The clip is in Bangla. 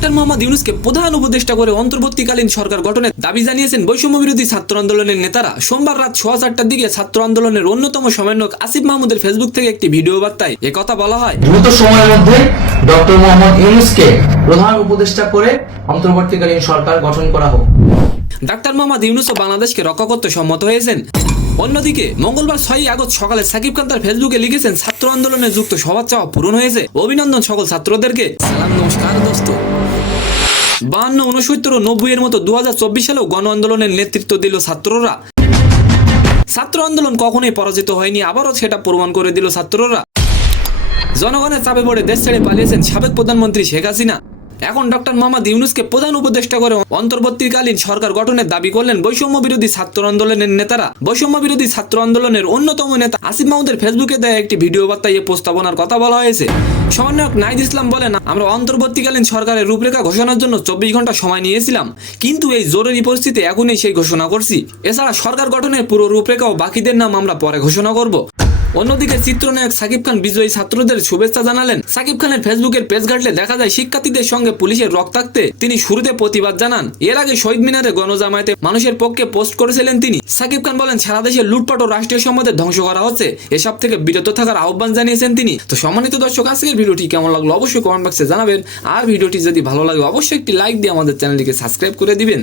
ডাক্তার মোহাম্মদ ইউনূসকে প্রধান উপদেষ্টা করে অন্তর্বর্তীকালীন সরকার গঠনের দাবি জানিয়েছেন বৈষম্য বিরোধী ছাত্র আন্দোলনের নেতারা। সোমবার রাত 4:15টার দিকে ছাত্র আন্দোলনের অন্যতম সমন্বয়ক আসিফ মাহমুদের ফেসবুক থেকে একটি ভিডিও বার্তায় একথা বলা হয়। দ্রুত সময়ের মধ্যে ডক্টর মোহাম্মদ ইউনূসকে প্রধান উপদেষ্টা করে অন্তর্বর্তীকালীন সরকার গঠন করা হোক। ডাক্তার মোহাম্মদ ইউনূসও বাংলাদেশকে রক্ষা করতে সম্মত হয়েছেন। অন্যদিকে মঙ্গলবার 6 আগস্ট সকালে সাকিব খান তার ফেসবুকে লিখেছেন, ছাত্র আন্দোলনে যুক্ত সবার চাওয়া পূরণ হয়েছে, অভিনন্দন সকল ছাত্রদেরকে। সালাম নমস্কার দোস্ত। 52, 69 ও 90 এর মতো 2024 সালেও গণ আন্দোলনের নেতৃত্ব দিল ছাত্ররা। ছাত্র আন্দোলন কখনোই পরাজিত হয়নি, আবারও সেটা প্রমাণ করে দিল ছাত্ররা। জনগণের চাপে পড়ে দেশ ছেড়ে পালিয়েছেন সাবেক প্রধানমন্ত্রী শেখ হাসিনা। এখন ডক্টর মোহাম্মদ ইউনূসকে প্রধান উপদেষ্টা করে অন্তর্বর্তীকালীন সরকার গঠনের দাবি করলেন বৈষম্য বিরোধী ছাত্র আন্দোলনের নেতারা। বৈষম্য বিরোধী ছাত্র আন্দোলনের অন্যতম নেতা আসিফ মাহমুদের ফেসবুকে দেয়া একটি ভিডিও বার্তায় এই প্রস্তাবনার কথা বলা হয়েছে। সমন্বয়ক নাহিদ ইসলাম বলেন, আমরা অন্তর্বর্তীকালীন সরকারের রূপরেখা ঘোষণার জন্য 24 ঘন্টা সময় নিয়েছিলাম, কিন্তু এই জরুরি পরিস্থিতি এখনই সেই ঘোষণা করছি। এছাড়া সরকার গঠনের পুরো রূপরেখা ও বাকিদের নাম আমরা পরে ঘোষণা করব। অন্যদিকে চিত্রনায়ক সাকিব খান বিজয়ী ছাত্রদের শুভেচ্ছা জানালেন। সাকিব খানের ফেসবুকের পেজ ঘাটলে দেখা যায় শিক্ষার্থীদের সঙ্গে পুলিশের রক্তাক্তে তিনি শুরুতে প্রতিবাদ জানান। এর আগে শহীদ মিনারে গণজামায়াতে মানুষের পক্ষে পোস্ট করেছিলেন তিনি। সাকিব খান বলেন, সারা দেশে লুটপাট ও রাষ্ট্রীয় সম্পদের ধ্বংস করা হচ্ছে, এসব থেকে বিরত থাকার আহ্বান জানিয়েছেন তিনি। তো সম্মানিত দর্শক, আজকের ভিডিওটি কেমন লাগলো অবশ্যই কমেন্ট বক্সে জানাবেন। আর ভিডিওটি যদি ভালো লাগে অবশ্যই একটি লাইক দিয়ে আমাদের চ্যানেলটিকে সাবস্ক্রাইব করে দিবেন।